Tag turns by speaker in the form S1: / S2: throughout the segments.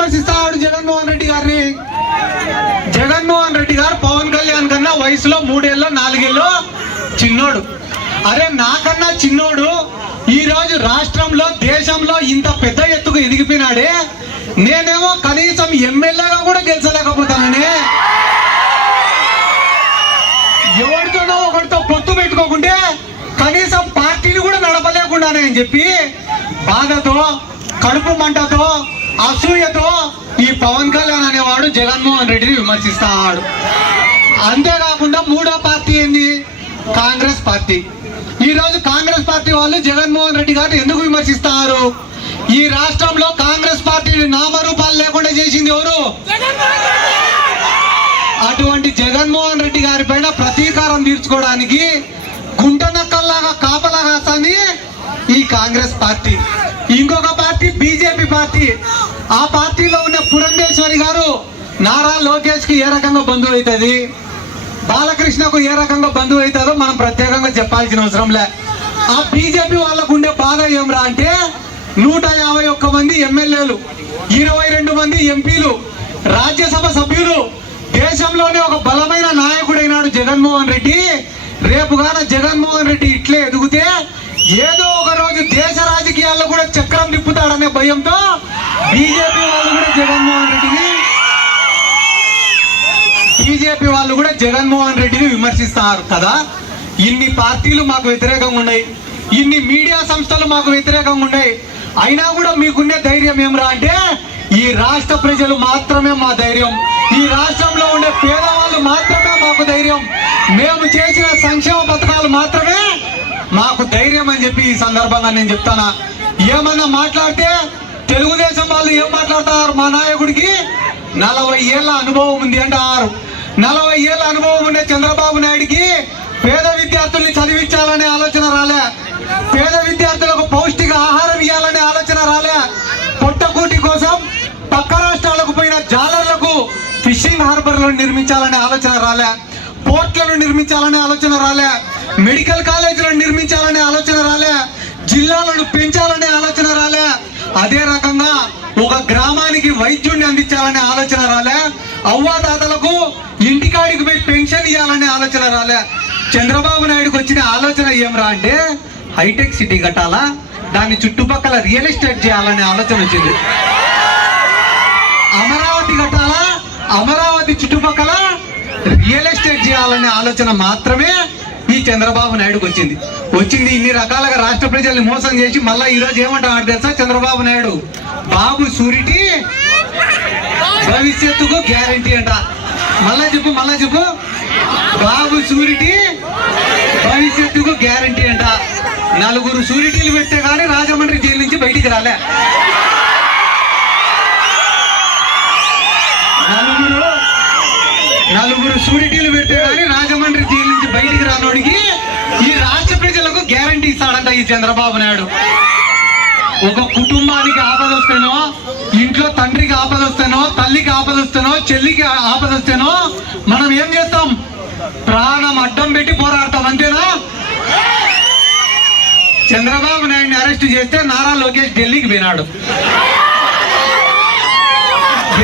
S1: విమర్శిస్తాడు జగన్మోహన్ రెడ్డి గారిని. జగన్మోహన్ రెడ్డి గారు పవన్ కళ్యాణ్ కన్నా వయసులో మూడేళ్ళు నాలుగేళ్ళు చిన్నోడు. అరే నాకన్నా చిన్నోడు ఈరోజు రాష్ట్రంలో దేశంలో ఇంత పెద్ద ఎత్తుకు ఎదిగిపోయినాడే. నేనేమో కనీసం ఎమ్మెల్యేగా కూడా గెలిచలేకపోతానని. ఎవరితోనో ఒకరితో పొత్తు పెట్టుకోకుంటే కనీసం పార్టీని కూడా నడపలేకుండానే అని చెప్పి బాధతో కడుపు మంటతో అసూయతో ఈ పవన్ కళ్యాణ్ అనేవాడు జగన్మోహన్ రెడ్డిని విమర్శిస్తాడు. అంతేకాకుండా మూడో పార్టీ ఏంది? కాంగ్రెస్ పార్టీ. ఈ రోజు కాంగ్రెస్ పార్టీ వాళ్ళు జగన్మోహన్ రెడ్డి గారిని ఎందుకు విమర్శిస్తారు? ఈ రాష్ట్రంలో కాంగ్రెస్ పార్టీని నామరూపాలు లేకుండా చేసింది ఎవరు? అటువంటి జగన్మోహన్ రెడ్డి గారి పైన ప్రతీకారం తీర్చుకోవడానికి గుంటనక్కల్లాగా కాపలా కాసని ఈ కాంగ్రెస్ పార్టీ. ఇంకొక పార్టీ బీజేపీ పార్టీ. ఆ పార్టీలో ఉన్న పురంధేశ్వరి గారు నారా లోకేష్కి ఏ రకంగా బంధువు అవుతుంది? బాలకృష్ణకు ఏ రకంగా బంధువు అవుతుందో మనం ప్రత్యేకంగా చెప్పాల్సిన అవసరం లే. ఆ బీజేపీ వాళ్ళకు ఉండే బాధ ఏమరా అంటే నూట యాభై ఒక్క మంది ఎమ్మెల్యేలు ఇరవై రెండు మంది ఎంపీలు రాజ్యసభ సభ్యులు దేశంలోనే ఒక బలమైన నాయకుడైనాడు జగన్మోహన్ రెడ్డి. రేపు గాన జగన్మోహన్ రెడ్డి ఇట్లే ఎదిగితే ఏదో ఒక రోజు దేశ రాజకీయాల్లో కూడా చక్రం తిప్పుతాడనే భయంతో బీజేపీ వాళ్ళు కూడా జగన్మోహన్ రెడ్డిని బీజేపీ వాళ్ళు కూడా జగన్మోహన్ రెడ్డిని విమర్శిస్తారు కదా? ఇన్ని పార్టీలు మాకు వ్యతిరేకంగా ఉన్నాయి. ఇన్ని మీడియా సంస్థలు మాకు వ్యతిరేకంగా ఉన్నాయి. అయినా కూడా మీకుండే ధైర్యం ఏమరా అంటే ఈ రాష్ట్ర ప్రజలు మాత్రమే మా ధైర్యం. ఈ రాష్ట్రంలో ఉండే పేదవాళ్ళు మాత్రమే మాకు ధైర్యం. మేము చేసిన సంక్షేమ పథకాలు మాత్రమే మాకు ధైర్యం అని చెప్పి ఈ సందర్భంగా నేను చెప్తానా? ఏమన్నా మాట్లాడితే తెలుగుదేశం వాళ్ళు ఏం మాట్లాడతారు మా నాయకుడికి నలభై ఏళ్ళ అనుభవం ఉంది అంటారు. నలభై ఏళ్ళ అనుభవం ఉండే చంద్రబాబు నాయుడికి పేద విద్యార్థుల్ని చదివించాలనే ఆలోచన రాలే. పేద విద్యార్థులకు పౌష్టిక ఆహారం ఇవ్వాలనే ఆలోచన రాలే. పొట్టకూటి కోసం పక్క రాష్ట్రాలకు పోయిన జాలర్లకు ఫిషింగ్ హార్బర్లను నిర్మించాలనే ఆలోచన రాలే. పోర్ట్లను నిర్మించాలనే ఆలోచన రాలే. మెడికల్ కాలేజీలను నిర్మించాలనే ఆలోచన రాలే. జిల్లాలను పెంచాలనే ఆలోచన రాలే. అదే రకంగా ఒక గ్రామానికి వైద్యుడిని అందించాలనే ఆలోచన రాలే. అవ్వాదాతలకు ఇంటికాడికి పోయి పెన్షన్ ఇవ్వాలనే ఆలోచన రాలే. చంద్రబాబు నాయుడుకి వచ్చిన ఆలోచన ఏమరా అంటే హైటెక్ సిటీ కట్టాలా? దాని చుట్టుపక్కల రియల్ ఎస్టేట్ చేయాలనే ఆలోచన వచ్చింది. అమరావతి కట్టాలా? అమరావతి చుట్టుపక్కల రియల్ ఎస్టేట్ చేయాలనే ఆలోచన మాత్రమే ఈ చంద్రబాబు నాయుడుకి వచ్చింది. వచ్చింది ఇన్ని రకాలుగా రాష్ట్ర ప్రజల్ని మోసం చేసి మళ్ళా ఈ రోజు ఏమంటాడు తెలుసా? చంద్రబాబు నాయుడు బాబు సూరిటీ భవిష్యత్తుకు గ్యారంటీ అంట. మళ్ళా చెప్పు మళ్ళా చెప్పు. బాబు సూరిటీ భవిష్యత్తుకు గ్యారంటీ అంట. నలుగురు సూరిటీలు పెట్టే కానీ రాజమండ్రి జైలు నుంచి బయటికి రాలే. నలుగురు నలుగురు సూరిటీలు పెట్టే కానీ బయటికి ఈ రాష్ట్ర ప్రజలకు గ్యారంటీ ఇస్తాడంట ఈ చంద్రబాబు నాయుడు. ఒక కుటుంబానికి ఆపద వస్తేనో ఇంట్లో తండ్రికి ఆపద వస్తేనో తల్లికి ఆపద వస్తేనో చెల్లికి ఆపద వస్తేనో మనం ఏం చేస్తాం? ప్రాణం అడ్డం పెట్టి పోరాడతాం అంతేనా? చంద్రబాబు నాయుడిని అరెస్ట్ చేస్తే నారా లోకేష్ ఢిల్లీకి పోయినాడు.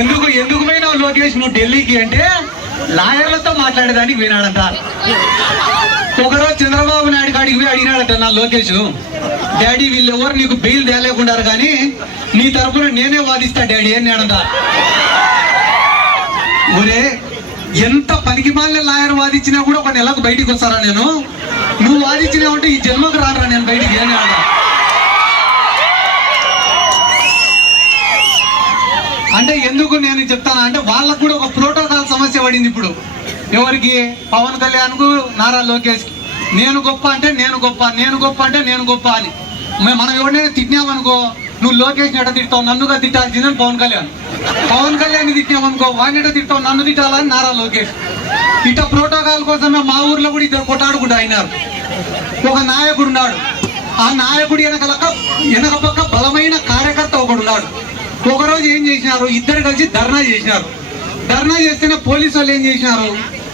S1: ఎందుకు ఎందుకు పోయినావు లోకేష్? నువ్వు ఢిల్లీకి అంటే లాయర్లతో మాట్లాడేదానికి పోయినాడంట. ఒకరోజు చంద్రబాబు నాయుడు కాడికి పోయి అడిగినాడట నా లోకేష్. డాడీ వీళ్ళు ఎవరు నీకు బెయిల్ తేలేకుండారు కానీ నీ తరపున నేనే వాదిస్తా డాడీ అన్నాడంట. ఒరే ఎంత పనికి మాలిన లాయర్ వాదించినా కూడా ఒక నెలకు బయటికి వస్తారా నేను? నువ్వు వాదించినావంటే ఈ జన్మకు రానరా నేను బయటికి అన్నాడు అంటే ఎందుకు నేను చెప్తాను? అంటే వాళ్ళకు కూడా ఒక ప్రోటోకాల్ సమస్య పడింది ఇప్పుడు. ఎవరికి? పవన్ కళ్యాణ్కు నారా లోకేష్ నేను గొప్ప అంటే నేను గొప్ప నేను గొప్ప అంటే నేను గొప్ప అని. మనం ఎవరినైనా తిట్టినామనుకో నువ్వు లోకేష్ ఎట తిట్టావు నన్నుగా తిట్టాల్సిందని పవన్ కళ్యాణ్. పవన్ కళ్యాణ్ తిట్టినామనుకో వాడిని ఎట తిట్టావు నన్ను తిట్టాలని నారా లోకేష్. ఇట ప్రోటోకాల్ కోసమే మా ఊర్లో కూడా ఇద్దరు కొట్టాడుకుంటూ అయినారు. ఒక నాయకుడు ఉన్నాడు. ఆ నాయకుడి వెనక వెనక పక్క బలమైన కార్యకర్త ఒకడు ఉన్నాడు. ఒకరోజు ఏం చేసినారు? ఇద్దరు కలిసి ధర్నా చేసినారు. ధర్నా చేస్తేనే పోలీసు వాళ్ళు ఏం చేసినారు?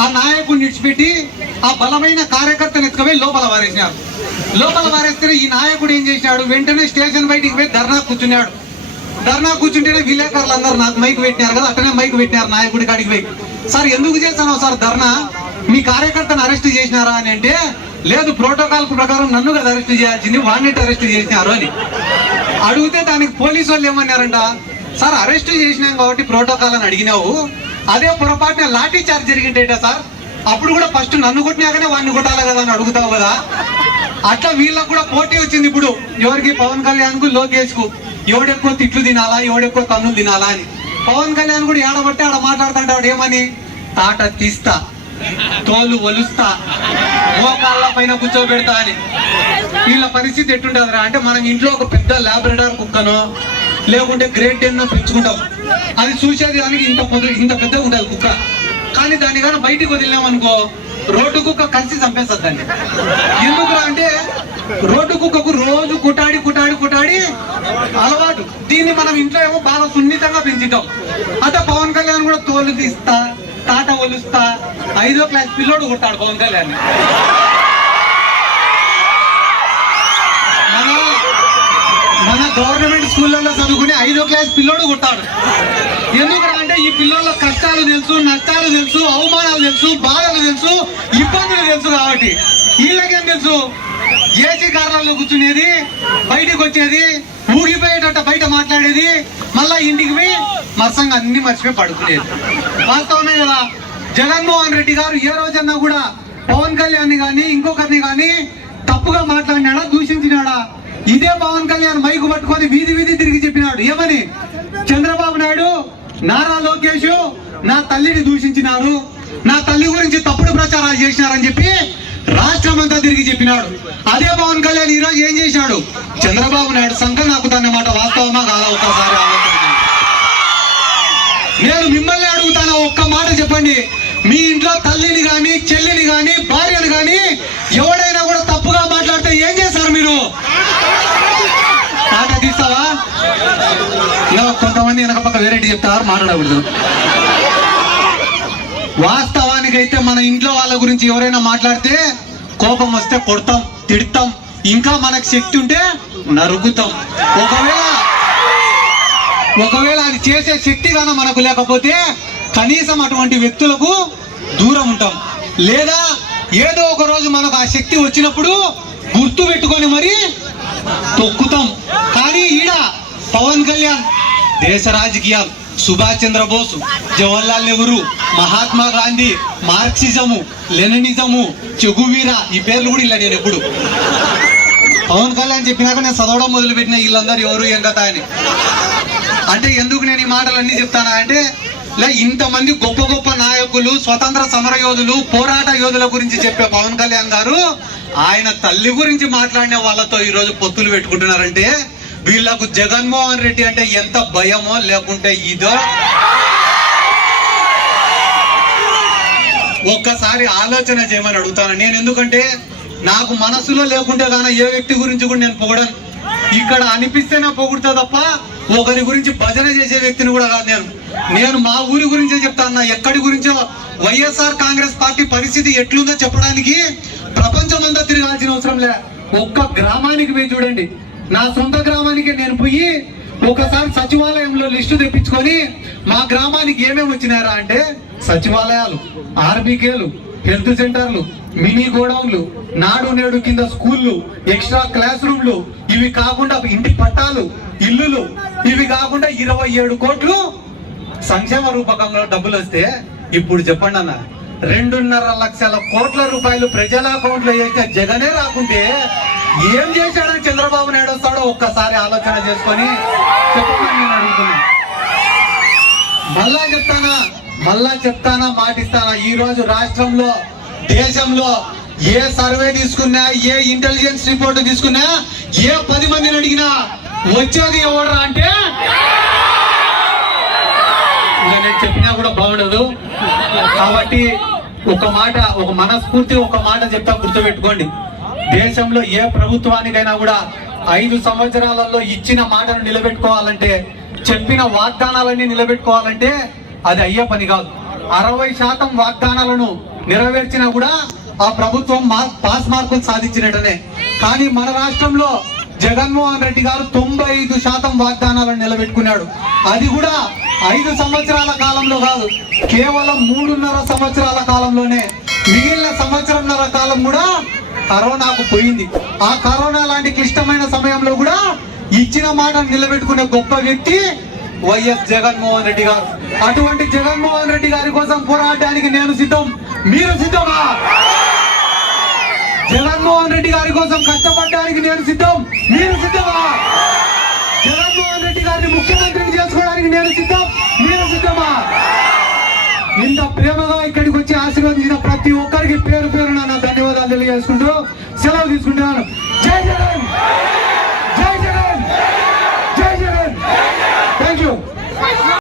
S1: ఆ నాయకుడిని విడిచిపెట్టి ఆ బలమైన కార్యకర్తను ఎత్తుకుపోయి లోపల వారేసినారు. లోపల వారేస్తే ఈ నాయకుడు ఏం చేసినాడు? వెంటనే స్టేషన్ బయటికి పోయి ధర్నా కూర్చున్నాడు. ధర్నా కూర్చుంటేనే విలేకరులు అందరు నాకు మైక్ పెట్టినారు కదా అట్టనే మైక్ పెట్టినారు నాయకుడి కాడికి పోయి. సార్ ఎందుకు చేశాను సార్ ధర్నా? మీ కార్యకర్తను అరెస్ట్ చేసినారా? అని అంటే లేదు ప్రోటోకాల్ ప్రకారం నన్ను కదా అరెస్ట్ చేయాల్సింది వాడిని అరెస్ట్ చేసినారు? అని. అడిగితే దానికి పోలీసు వాళ్ళు ఏమన్నారంట సార్ అరెస్ట్ చేసినాం కాబట్టి ప్రోటోకాల్ అని అడిగినావు. అదే పొరపాటున లాఠీ చార్జ్ జరిగింటేట సార్? అప్పుడు కూడా ఫస్ట్ నన్ను కొట్టినాకనే వాడిని కొట్టాలి కదా అని అడుగుతావు కదా? అట్లా వీళ్ళకు కూడా పోటీ వచ్చింది ఇప్పుడు. ఎవరికి? పవన్ కళ్యాణ్కు లోకేష్కు ఎవడెక్కువ తిట్లు తినాలా? ఎవడెక్కువ కన్నులు తినాలా అని. పవన్ కళ్యాణ్ కూడా ఏడబట్టి ఆడ మాట్లాడుతుంటాడు ఏమని? తాట తీస్తా. తోలు ఒలుస్తా. మోకాళ్ళ పైన కూర్చోబెడతా అని. వీళ్ళ పరిస్థితి ఎట్టుంటదిరా? అంటే మనం ఇంట్లో ఒక పెద్ద లాబ్రెడార్ కుక్కనో లేకుంటే గ్రేట్ డెన్నో పెంచుకుంటాం. అది చూసేది దానికి ఇంత ఇంత పెద్దగా ఉండాలి కుక్క. కానీ దాన్ని కానీ బయటికి వదిలినామనుకో రోడ్డు కుక్క కలిసి చంపేస్తుంది దాన్ని ఎందుకురా అంటే రోడ్డు కుక్కకు రోజు కుటాడి కుటాడి కుటాడి అలవాటు. దీన్ని మనం ఇంట్లో ఏమో బాగా సున్నితంగా పెంచుతాం అంటే పవన్ కళ్యాణ్ కూడా తోలు తీస్తా తాట ఒలుస్తా ఐదో క్లాస్ పిల్లోడు కొట్టాడు పవన్ కళ్యాణ్. గవర్నమెంట్ స్కూళ్ళల్లో చదువుకుని ఐదో క్లాస్ పిల్లోడు కొట్టాడు. ఎందుకంటే అంటే ఈ పిల్లోళ్ళ కష్టాలు తెలుసు నష్టాలు తెలుసు అవమానాలు తెలుసు బాధలు తెలుసు ఇబ్బందులు తెలుసు కాబట్టి. వీళ్ళకేం తెలుసు? ఏసీ కారణాల్లో కూర్చునేది బయటికి వచ్చేది ఊగిపోయేటట్టు బయట మాట్లాడేది మళ్ళా ఇంటికి పోయి మరసంగా అన్ని మర్చిపోయి పడుకునేది. వాస్తవమే కదా? జగన్మోహన్ రెడ్డి గారు ఏ రోజన్నా కూడా పవన్ కళ్యాణ్ గాని ఇంకొకరిని గాని తప్పుగా మాట్లాడినాడా దూషించినాడా? ఇదే పవన్ కళ్యాణ్ మైకు పట్టుకొని వీధి వీధి తిరిగి చెప్పినాడు. ఏమని? చంద్రబాబు నాయుడు నారా లోకేష్ నా తల్లిని దూషించినారు. నా తల్లి గురించి తప్పుడు ప్రచారాలు చేసినారని చెప్పి రాష్ట్రం అంతా తిరిగి చెప్పినాడు. అదే పవన్ కళ్యాణ్ ఈ రోజు ఏం చేశాడు? చంద్రబాబు నాయుడు సంఘం నాకుతాన్నమాట వాస్తవమా కాదా? ఒక్కసారి నేను మిమ్మల్ని అడుగుతాను? ఒక్క మాట చెప్పండి. మీ ఇంట్లో తల్లిని కానీ చెల్లిని కానీ భార్యని కానీ ఎవడైనా కూడా తప్పుగా మాట్లాడితే ఏం చేశారు మీరు? వెనక పక్క వేరేటి చెప్తారు మాట్లాడకూడదు. వాస్తవానికైతే మన ఇంట్లో వాళ్ళ గురించి ఎవరైనా మాట్లాడితే కోపం వస్తే కొడతాం తిడతాం. ఇంకా మనకు శక్తి ఉంటే నరుకుతాం. ఒకవేళ ఒకవేళ అది చేసే శక్తి కానీ మనకు లేకపోతే కనీసం అటువంటి వ్యక్తులకు దూరం ఉంటాం. లేదా ఏదో ఒక రోజు మనకు ఆ శక్తి వచ్చినప్పుడు గుర్తు పెట్టుకొని మరి తొక్కుతాం. కానీ ఈడ పవన్ కళ్యాణ్ దేశ రాజకీయాలు. Subhash Chandrabose Jawaharlal Nehru Mahatma Gandhi Marxism Leninism Che Guevara ఈ పేర్లు కూడా ఇలా నేను ఎప్పుడు. పవన్ కళ్యాణ్ చెప్పినాక నేను చదవడం మొదలుపెట్టిన వీళ్ళందరూ ఎవరు ఏం కథ అని. అంటే ఎందుకు నేను ఈ మాటలన్నీ చెప్తానా అంటే లే ఇంతమంది గొప్ప గొప్ప నాయకులు స్వతంత్ర సమర యోధులు పోరాట యోధుల గురించి చెప్పే పవన్ కళ్యాణ్ గారు ఆయన తల్లి గురించి మాట్లాడిన వాళ్ళతో ఈరోజు పొత్తులు పెట్టుకుంటున్నారంటే వీళ్ళకు జగన్మోహన్ రెడ్డి అంటే ఎంత భయమో లేకుంటే ఇదో. ఒక్కసారి ఆలోచన చేయమని అడుగుతాను. నేను ఎందుకంటే నాకు మనసులో లేకుంటే కానీ ఏ వ్యక్తి గురించి కూడా నేను పొగడను. ఇక్కడ అనిపిస్తేనే పొగుడుతా తప్ప ఒకరి గురించి భజన చేసే వ్యక్తిని కూడా కాదు నేను. నేను మా ఊరి గురించే చెప్తాను ఎక్కడి గురించో వైఎస్ఆర్ కాంగ్రెస్ పార్టీ పరిస్థితి ఎట్లుందో చెప్పడానికి ప్రపంచం అంతా తిరగాల్సిన అవసరం లే. ఒక్క గ్రామానికి పోయి చూడండి. నా సొంత గ్రామానికి నేను పోయి ఒకసారి సచివాలయంలో లిస్టు తెప్పించుకొని మా గ్రామానికి ఏమేమి వచ్చినారా అంటే సచివాలయాలు ఆర్బీకేలు హెల్త్ సెంటర్లు మినీ గోడౌన్లు నాడు నేడు కింద స్కూళ్ళు ఎక్స్ట్రా క్లాస్ రూమ్లు ఇవి కాకుండా ఇంటి పట్టాలు ఇల్లులు ఇవి కాకుండా ఇరవై ఏడు కోట్లు సంక్షేమ రూపకంలో డబ్బులు వస్తే ఇప్పుడు చెప్పండి అన్న రెండున్నర లక్షల కోట్ల రూపాయలు ప్రజల అకౌంట్లో వేస్తే జగనే రాకుంటే ఏం చేశాడని చంద్రబాబు నాయుడు వస్తాడో ఒక్కసారి ఆలోచన చేసుకొని చెప్పమని నేను అడుగుతున్నా. మళ్ళా చెప్తానా? మళ్ళా చెప్తానా? మాటిస్తానా? ఈ రోజు రాష్ట్రంలో దేశంలో ఏ సర్వే తీసుకున్నా ఏ ఇంటెలిజెన్స్ రిపోర్ట్ తీసుకున్నా ఏ పది మందిని అడిగినా వచ్చేది ఎవడరా అంటే? నేను చెప్పినా కూడా బాగుండదు. కాబట్టి ఒక మాట ఒక మనస్ఫూర్తి ఒక మాట చెప్తా గుర్తుపెట్టుకోండి. దేశంలో ఏ ప్రభుత్వానికైనా కూడా ఐదు సంవత్సరాలలో ఇచ్చిన మాటను నిలబెట్టుకోవాలంటే చెప్పిన వాగ్దానాలన్నీ నిలబెట్టుకోవాలంటే అది అయ్యే పని కాదు. అరవై శాతం వాగ్దానాలను నెరవేర్చినా కూడా ఆ ప్రభుత్వం పాస్ మార్కులు సాధించినట్టనే. కానీ మన రాష్ట్రంలో జగన్మోహన్ రెడ్డి గారు తొంభై ఐదు శాతం వాగ్దానాలను నిలబెట్టుకున్నాడు. అది కూడా ఐదు సంవత్సరాల కాలంలో కాదు కేవలం మూడున్నర సంవత్సరాల కాలంలోనే. మిగిలిన సంవత్సరంన్నర కాలం కూడా కరోనాకు పోయింది. ఆ కరోనా లాంటి క్లిష్టమైన సమయంలో కూడా ఇచ్చిన మాట నిలబెట్టుకునే గొప్ప వ్యక్తి వైఎస్ జగన్మోహన్ రెడ్డి గారు. అటువంటి జగన్మోహన్ రెడ్డి గారి కోసం పోరాడడానికి నేను సిద్ధం. మీరు సిద్ధమా? జగన్మోహన్ రెడ్డి గారి కోసం కష్టపడడానికి నేను సిద్ధం. మీరు సిద్ధమా? జగన్మోహన్ రెడ్డి గారిని ముఖ్యమంత్రిని చేసుకోవడానికి నేను సిద్ధం. మీరు సిద్ధమా? ఇంత ప్రేమగా ఇక్కడికి వచ్చి ఆశీర్వదించిన ప్రతి ఒక్కరికి పేరు తెలియజేసుకుంటూ సెలవు తీసుకుంటున్నాను. జై జగన్